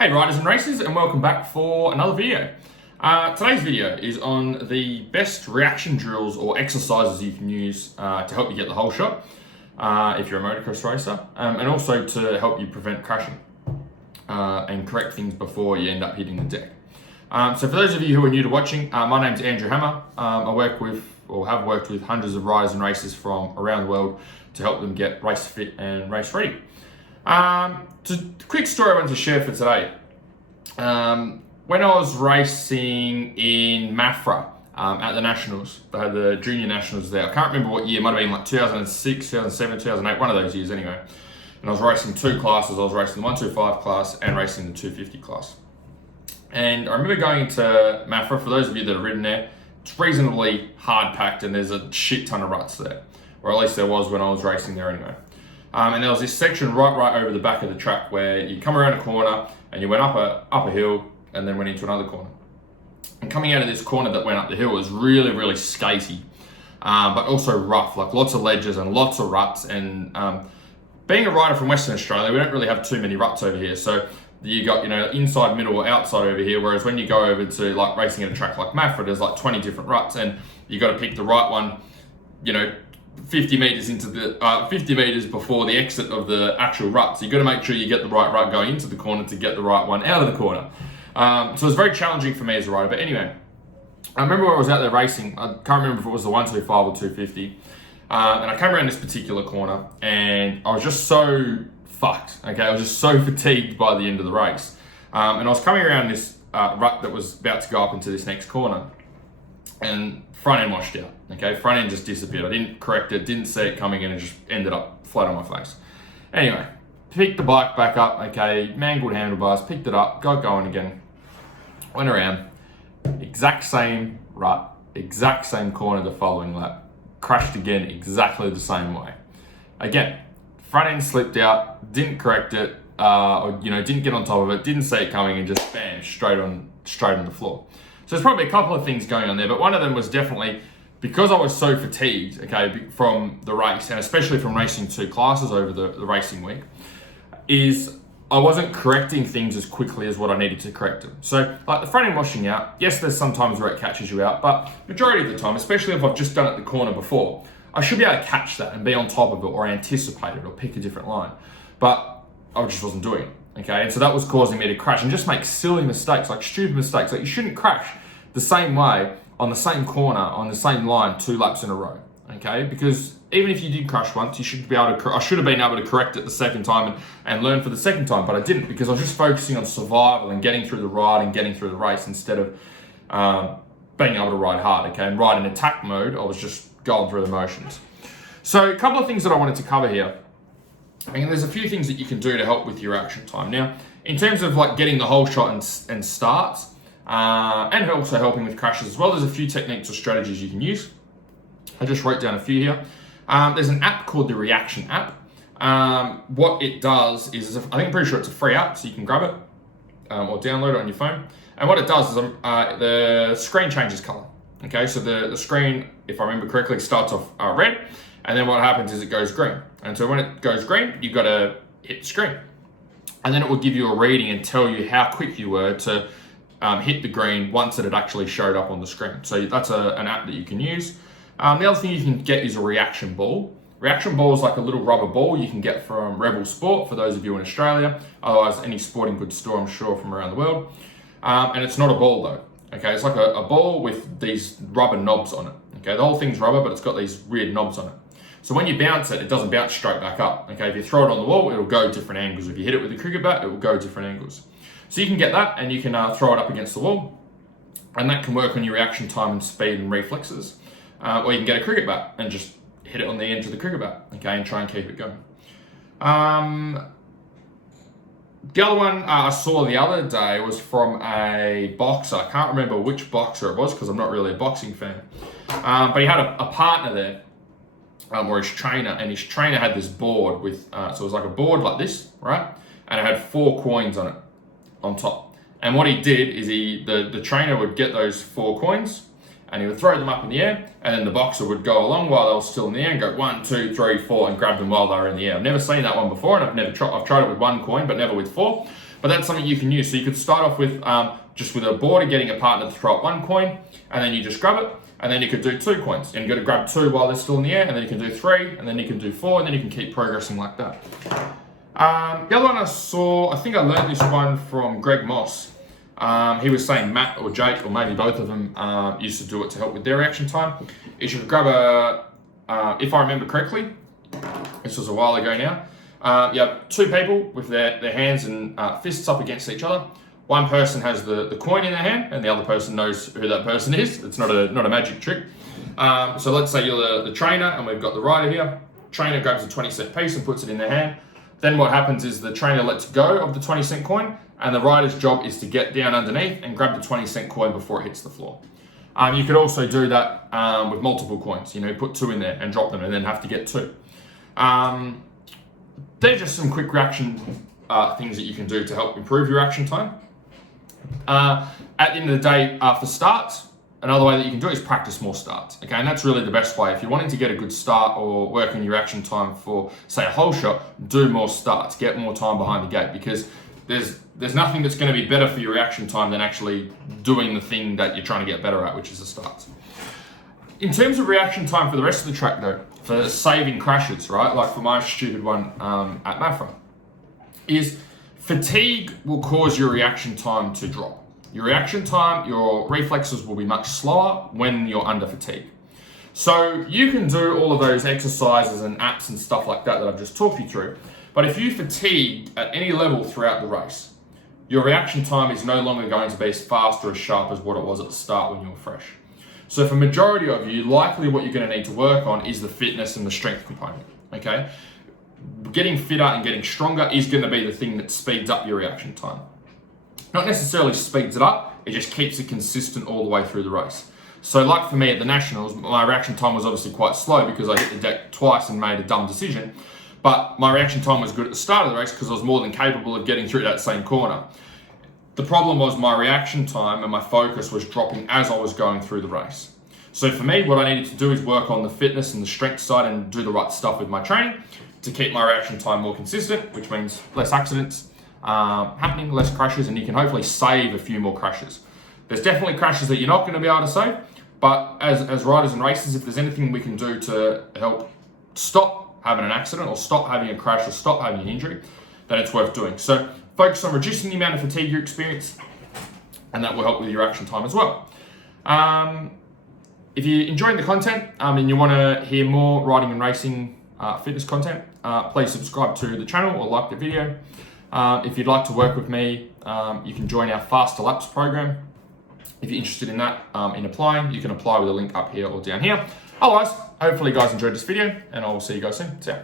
Hey riders and racers, and welcome back for another video. Today's video is on the best reaction drills or exercises you can use to help you get the whole shot if you're a motocross racer, and also to help you prevent crashing and correct things before you end up hitting the deck. So for those of you who are new to watching, my name's Andrew Hammer. I work with, or have worked with, hundreds of riders and racers from around the world to help them get race fit and race ready. So quick story I wanted to share for today. When I was racing in Maffra at the Nationals, they had the junior Nationals there. I can't remember what year, it might have been like 2006, 2007, 2008, one of those years anyway. And I was racing two classes. I was racing the 125 class and racing the 250 class. And I remember going into Maffra, for those of you that have ridden there, it's reasonably hard packed and there's a shit ton of ruts there. Or at least there was when I was racing there anyway. And there was this section right over the back of the track where you come around a corner and you went up a hill and then went into another corner. And coming out of this corner that went up the hill was really skaty, but also rough, like lots of ledges and lots of ruts. And being a rider from Western Australia, we don't really have too many ruts over here. So you got, inside, middle, or outside over here. Whereas when you go over to like racing at a track like Maffra, there's like 20 different ruts and you got to pick the right one, 50 meters before the exit of the actual rut. So you've got to make sure you get the right rut going into the corner to get the right one out of the corner. So it's very challenging for me as a rider. But anyway, I remember when I was out there racing, I can't remember if it was the 125 or 250. And I came around this particular corner and I was just so fucked. Okay, I was just so fatigued by the end of the race. And I was coming around this rut that was about to go up into this next corner. And front end washed out, okay? Front end just disappeared. I didn't correct it, didn't see it coming in, and just ended up flat on my face. Anyway, picked the bike back up, okay? Mangled handlebars, picked it up, got going again. Went around, exact same rut, exact same corner the following lap. Crashed again exactly the same way. Again, front end slipped out, didn't correct it, didn't get on top of it, didn't see it coming, and just bam, straight on the floor. So there's probably a couple of things going on there, but one of them was definitely because I was so fatigued, okay, from the race, and especially from racing two classes over the racing week, is I wasn't correcting things as quickly as what I needed to correct them. So like the front end washing out, yes, there's some times where it catches you out, but majority of the time, especially if I've just done it the corner before, I should be able to catch that and be on top of it or anticipate it or pick a different line. But I just wasn't doing it. Okay, and so that was causing me to crash and just make silly mistakes, like stupid mistakes. Like you shouldn't crash the same way on the same corner, on the same line, 2 laps in a row. Okay, because even if you did crash once, you should be able to. I should have been able to correct it the second time and learn for the second time, but I didn't because I was just focusing on survival and getting through the ride and getting through the race instead of being able to ride hard. Okay, and ride in attack mode, I was just going through the motions. So a couple of things that I wanted to cover here. I mean, there's a few things that you can do to help with your reaction time. Now, in terms of like getting the whole shot and starts, and also helping with crashes as well, there's a few techniques or strategies you can use. I just wrote down a few here. There's an app called the Reaction app. What it does is, I'm pretty sure it's a free app, so you can grab it or download it on your phone. And what it does is the screen changes color. Okay, so the screen, if I remember correctly, starts off red. And then what happens is it goes green. And so when it goes green, you've got to hit the screen. And then it will give you a reading and tell you how quick you were to hit the green once it had actually showed up on the screen. So that's an app that you can use. The other thing you can get is a reaction ball. Reaction ball is like a little rubber ball you can get from Rebel Sport, for those of you in Australia. Otherwise, any sporting goods store, I'm sure, from around the world. And it's not a ball though. Okay, it's like a ball with these rubber knobs on it. Okay, the whole thing's rubber, but it's got these weird knobs on it. So when you bounce it, it doesn't bounce straight back up. Okay, if you throw it on the wall, it'll go different angles. If you hit it with a cricket bat, it will go different angles. So you can get that and you can throw it up against the wall, and that can work on your reaction time and speed and reflexes. Or you can get a cricket bat and just hit it on the edge of the cricket bat, okay, and try and keep it going. The other one I saw the other day was from a boxer. I can't remember which boxer it was because I'm not really a boxing fan. But he had a partner there, or his trainer, and his trainer had this board with, so it was like a board like this, right? And it had 4 coins on it, on top. And what he did is the trainer would get those 4 coins and he would throw them up in the air, and then the boxer would go along while they were still in the air and go 1, 2, 3, 4 and grab them while they were in the air. I've never seen that one before, and I've tried it with 1 coin, but never with 4. But that's something you can use. So you could start off with just with a board and getting a partner to throw up 1 coin, and then you just grab it, and then you could do 2 coins. And you've got to grab 2 while they're still in the air, and then you can do 3, and then you can do 4, and then you can keep progressing like that. The other one I saw, I think I learned this one from Greg Moss. He was saying Matt or Jake, or maybe both of them, used to do it to help with their reaction time. Is you could grab if I remember correctly, this was a while ago now, you have 2 people with their hands and fists up against each other. One person has the coin in their hand, and the other person knows who that person is. It's not a magic trick. So let's say you're the trainer, and we've got the rider here. Trainer grabs a 20-cent piece and puts it in their hand. Then what happens is the trainer lets go of the 20-cent coin, and the rider's job is to get down underneath and grab the 20-cent coin before it hits the floor. You could also do that with multiple coins. You know, put 2 in there and drop them, and then have to get 2. They're just some quick reaction things that you can do to help improve your reaction time. At the end of the day, for starts, another way that you can do it is practice more starts. Okay, and that's really the best way. If you're wanting to get a good start or work on your reaction time for, say, a whole shot, do more starts, get more time behind the gate, because there's nothing that's going to be better for your reaction time than actually doing the thing that you're trying to get better at, which is the starts. In terms of reaction time for the rest of the track, though, for saving crashes, right, like for my stupid one at Maffra, is fatigue will cause your reaction time to drop. Your reaction time, your reflexes will be much slower when you're under fatigue. So you can do all of those exercises and apps and stuff like that I've just talked you through. But if you fatigue at any level throughout the race, your reaction time is no longer going to be as fast or as sharp as what it was at the start when you were fresh. So for majority of you, likely what you're going to need to work on is the fitness and the strength component, okay? Getting fitter and getting stronger is going to be the thing that speeds up your reaction time. Not necessarily speeds it up, it just keeps it consistent all the way through the race. So like for me at the Nationals, my reaction time was obviously quite slow because I hit the deck twice and made a dumb decision. But my reaction time was good at the start of the race because I was more than capable of getting through that same corner. The problem was my reaction time and my focus was dropping as I was going through the race. So for me, what I needed to do is work on the fitness and the strength side and do the right stuff with my training to keep my reaction time more consistent, which means less accidents happening, less crashes, and you can hopefully save a few more crashes. There's definitely crashes that you're not going to be able to save, but as riders and racers, if there's anything we can do to help stop having an accident or stop having a crash or stop having an injury, then it's worth doing. So focus on reducing the amount of fatigue you experience, and that will help with your action time as well. If you're enjoying the content and you want to hear more riding and racing fitness content, please subscribe to the channel or like the video. If you'd like to work with me, you can join our Faster Laps program. If you're interested in that, in applying, you can apply with a link up here or down here. Otherwise, hopefully you guys enjoyed this video, and I will see you guys soon. See ya.